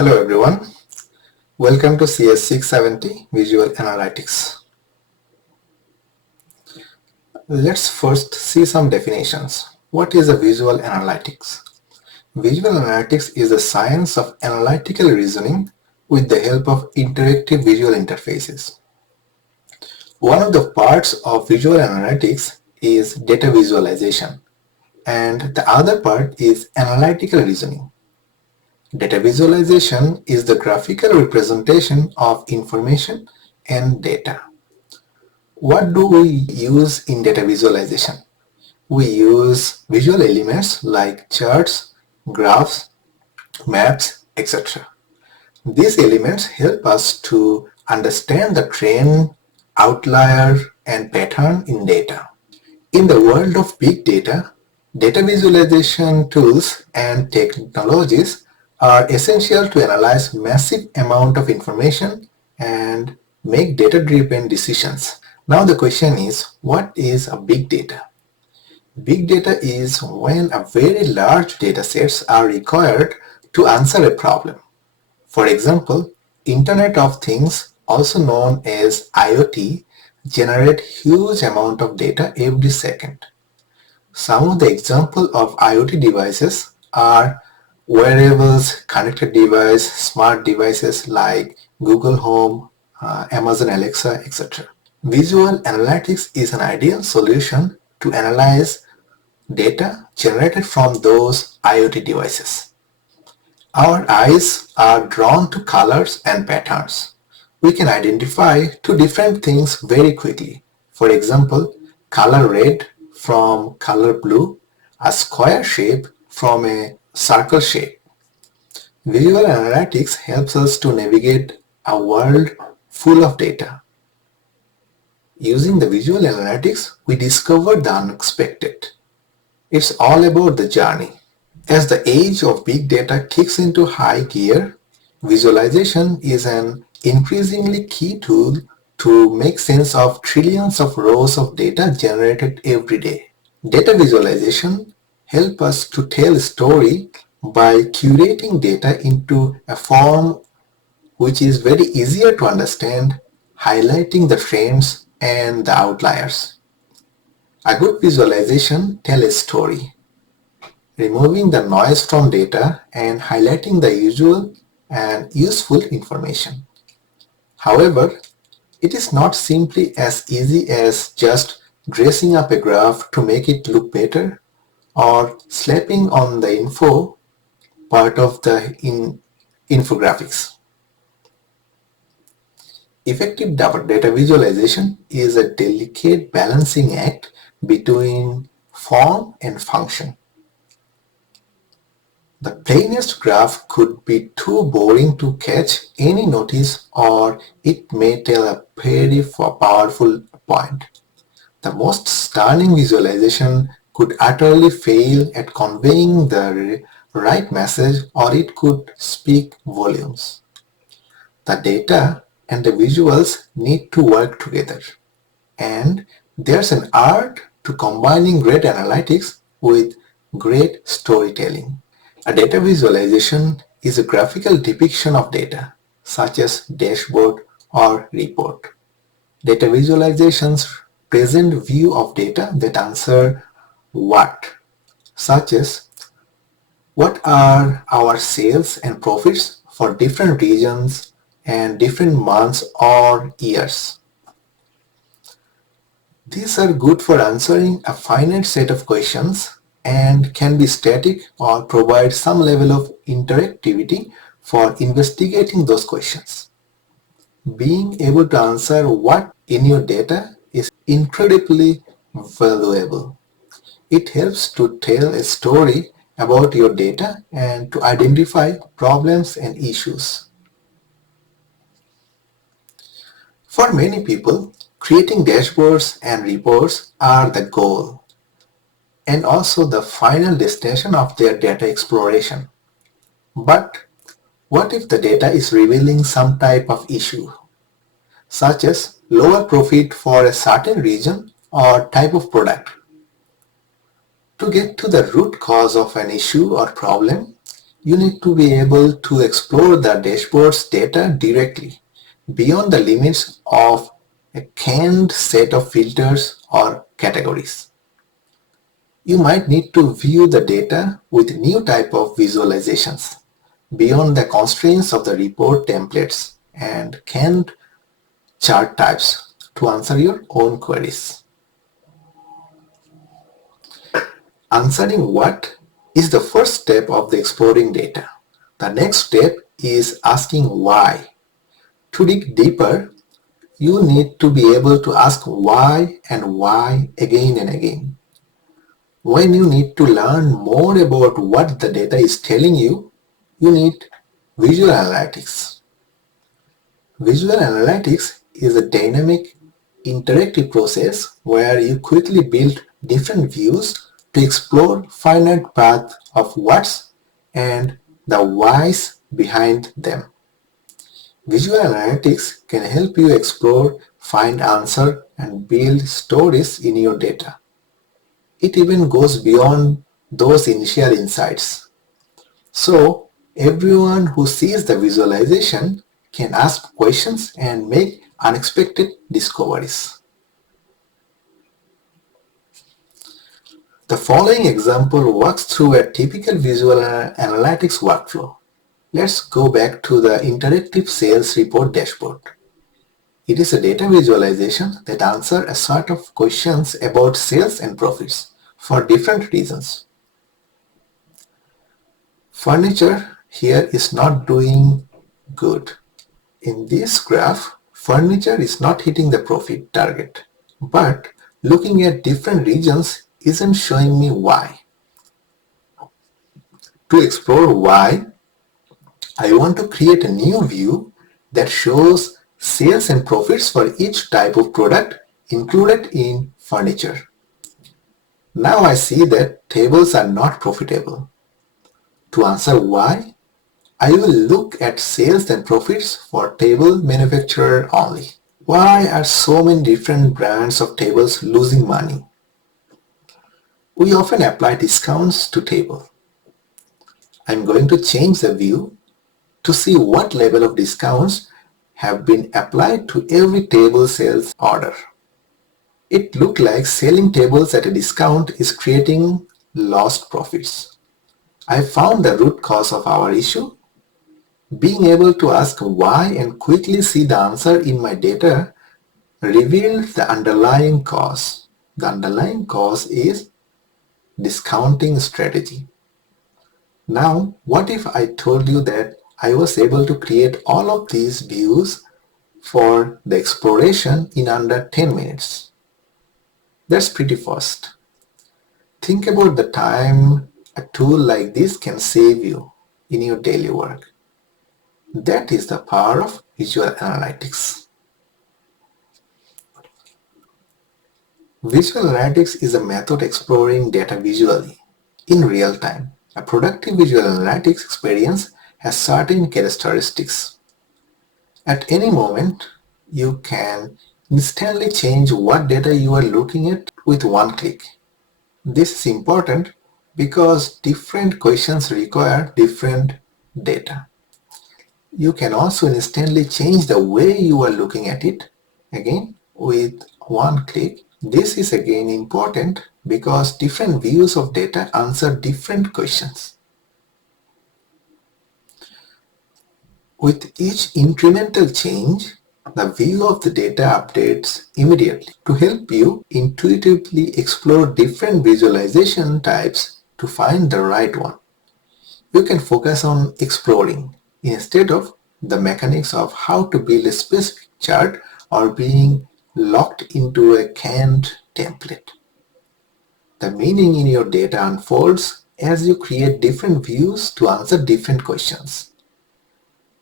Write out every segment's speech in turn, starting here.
Hello everyone, welcome to CS670 Visual Analytics. Let's first see some definitions. What is a visual analytics? Visual analytics is the science of analytical reasoning with the help of interactive visual interfaces. One of the parts of visual analytics is data visualization, and the other part is analytical reasoning. Data visualization is the graphical representation of information and data. What do we use in data visualization? We use visual elements like charts, graphs, maps, etc. These elements help us to understand the trend, outlier, and pattern in data. In the world of big data, data visualization tools and technologies are essential to analyze massive amount of information and make data-driven decisions. Now the question is, what is a big data? Big data is when a very large data sets are required to answer a problem. For example, Internet of Things, also known as IoT, generate huge amount of data every second. Some of the examples of IoT devices are wearables, connected device, smart devices like Google Home, Amazon Alexa, etc. Visual analytics is an ideal solution to analyze data generated from those IoT devices. Our eyes are drawn to colors and patterns. We can identify two different things very quickly. For example, color red from color blue, a square shape from a circle shape. Visual analytics helps us to navigate a world full of data. Using the visual analytics, we discover the unexpected. It's all about the journey. As the age of big data kicks into high gear, visualization is an increasingly key tool to make sense of trillions of rows of data generated every day. Data visualization helps us to tell a story by curating data into a form which is very easier to understand, highlighting the trends and the outliers. A good visualization tells a story, removing the noise from data and highlighting the usual and useful information. However, it is not simply as easy as just dressing up a graph to make it look better or slapping on the info part of the infographics. Effective data visualization is a delicate balancing act between form and function. The plainest graph could be too boring to catch any notice, or it may tell a very powerful point. The most stunning visualization could utterly fail at conveying the right message, or it could speak volumes. The data and the visuals need to work together, and there's an art to combining great analytics with great storytelling. A data visualization is a graphical depiction of data, such as dashboard or report. Data visualizations present view of data that answer what, such as what are our sales and profits for different regions and different months or years. These are good for answering a finite set of questions and can be static or provide some level of interactivity for investigating those questions. Being able to answer what in your data is incredibly valuable. It helps to tell a story about your data and to identify problems and issues. For many people, creating dashboards and reports are the goal and also the final destination of their data exploration. But what if the data is revealing some type of issue, such as lower profit for a certain region or type of product? To get to the root cause of an issue or problem, You need to be able to explore the dashboard's data directly, beyond the limits of a canned set of filters or categories. You might need to view the data with new type of visualizations, beyond the constraints of the report templates and canned chart types to answer your own queries. Answering what is the first step of the exploring data. The next step is asking why. To dig deeper, you need to be able to ask why and why again and again. When you need to learn more about what the data is telling you, you need visual analytics. Visual analytics is a dynamic, interactive process where you quickly build different views to explore finite paths of what's and the whys behind them. Visual analytics can help you explore, find answers, and build stories in your data. It even goes beyond those initial insights. So, everyone who sees the visualization can ask questions and make unexpected discoveries. The following example walks through a typical visual analytics workflow. Let's go back to the interactive sales report dashboard. It is a data visualization that answers a sort of questions about sales and profits for different reasons. Furniture here is not doing good. In this graph, furniture is not hitting the profit target, but looking at different regions isn't showing me why. To explore why, I want to create a new view that shows sales and profits for each type of product included in furniture. Now I see that tables are not profitable. To answer why, I will look at sales and profits for table manufacturer only. Why are so many different brands of tables losing money? We often apply discounts to table. I'm going to change the view to see what level of discounts have been applied to every table sales order. It looked like selling tables at a discount is creating lost profits. I found the root cause of our issue. Being able to ask why and quickly see the answer in my data revealed the underlying cause. The underlying cause is discounting strategy. Now, what if I told you that I was able to create all of these views for the exploration in under 10 minutes? That's pretty fast. Think about the time a tool like this can save you in your daily work. That is the power of visual analytics. Visual analytics is a method exploring data visually, in real time. A productive visual analytics experience has certain characteristics. At any moment, you can instantly change what data you are looking at with one click. This is important because different questions require different data. You can also instantly change the way you are looking at it, again with one click. This is again important because different views of data answer different questions. With each incremental change, the view of the data updates immediately to help you intuitively explore different visualization types to find the right one. You can focus on exploring instead of the mechanics of how to build a specific chart or being locked into a canned template. The meaning in your data unfolds as you create different views to answer different questions.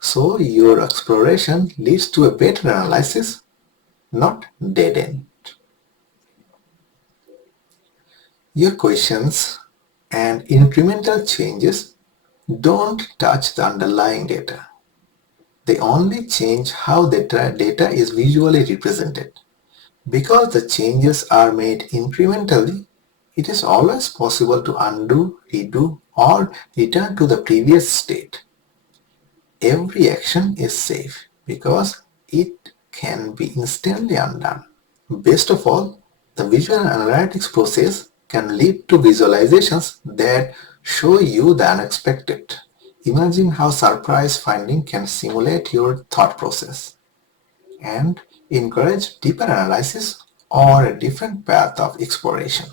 So your exploration leads to a better analysis, not dead end. Your questions and incremental changes don't touch the underlying data. They only change how the data is visually represented. Because the changes are made incrementally, It is always possible to undo, redo, or return to the previous state. Every action is safe because it can be instantly undone. Best of all, the visual analytics process can lead to visualizations that show you the unexpected. Imagine how surprise finding can simulate your thought process and encourage deeper analysis or a different path of exploration.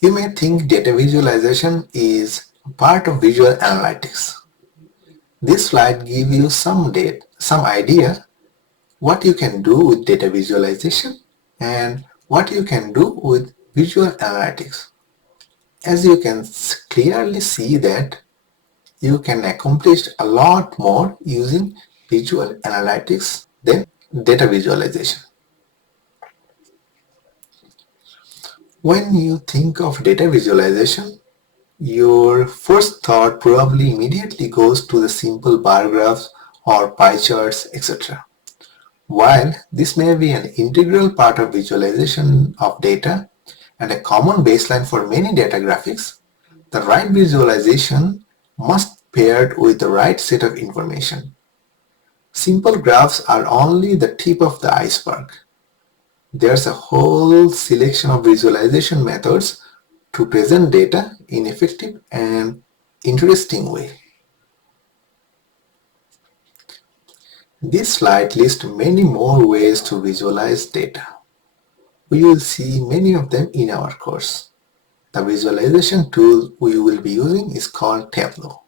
You may think data visualization is part of visual analytics. This slide gives you some idea what you can do with data visualization and what you can do with visual analytics. As you can clearly see that you can accomplish a lot more using visual analytics than data visualization. When you think of data visualization, your first thought probably immediately goes to the simple bar graphs or pie charts, etc. While this may be an integral part of visualization of data and a common baseline for many data graphics, the right visualization must be paired with the right set of information. Simple graphs are only the tip of the iceberg. There's a whole selection of visualization methods to present data in effective and interesting way. This slide lists many more ways to visualize data. We will see many of them in our course. The visualization tool we will be using is called Tableau.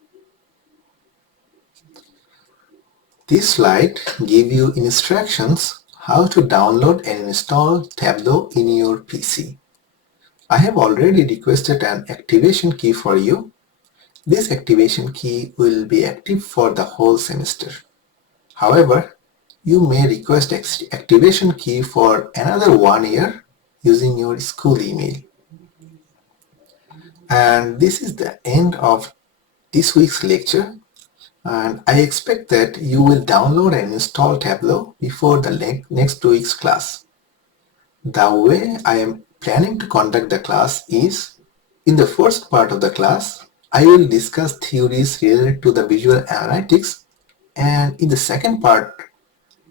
This slide gives you instructions how to download and install Tableau in your PC. I have already requested an activation key for you. This activation key will be active for the whole semester. However, you may request activation key for another 1 year using your school email. And this is the end of this week's lecture, and I expect that you will download and install Tableau before the next week's class. The way I am planning to conduct the class is, in the first part of the class, I will discuss theories related to the visual analytics, and in the second part,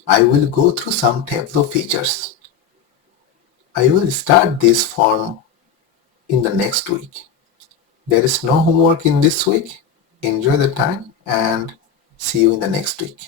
I will go through some Tableau features. I will start this form in the next week. There is no homework in this week. Enjoy the time and see you in the next week.